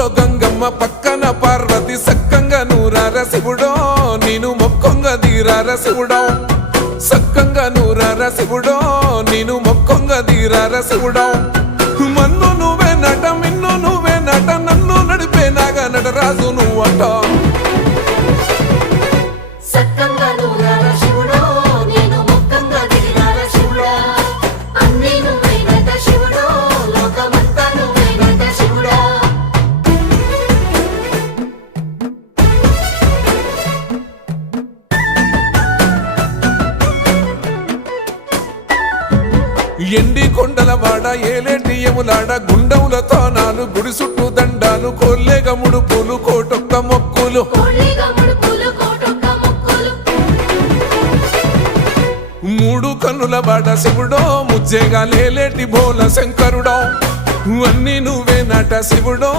ఊర్లో గంగమ్మ పక్కన పార్వతి సక్కంగా నూరార శివుడో నేను మొక్కొంగ దీరార శివుడో సక్కంగా నూరార శివుడో నేను మొక్కొంగ దీరార శివుడో మన్ను నువ్వే నట మిన్ను నువ్వే నట నన్ను నడిపే నాగా నటరాజు నువ్వట ఎండి కొండల వాడ ఏలేటి యములాడ గుండములతో నాలు గుడి చుట్టూ దండాలు కోల్లేగ ముడుపులు కోటొక్క మొక్కులు మూడు కన్నుల వాడ శివుడో ముజ్జేగా లేలేటి బోల శంకరుడో అన్నీ నువ్వే నట శివుడో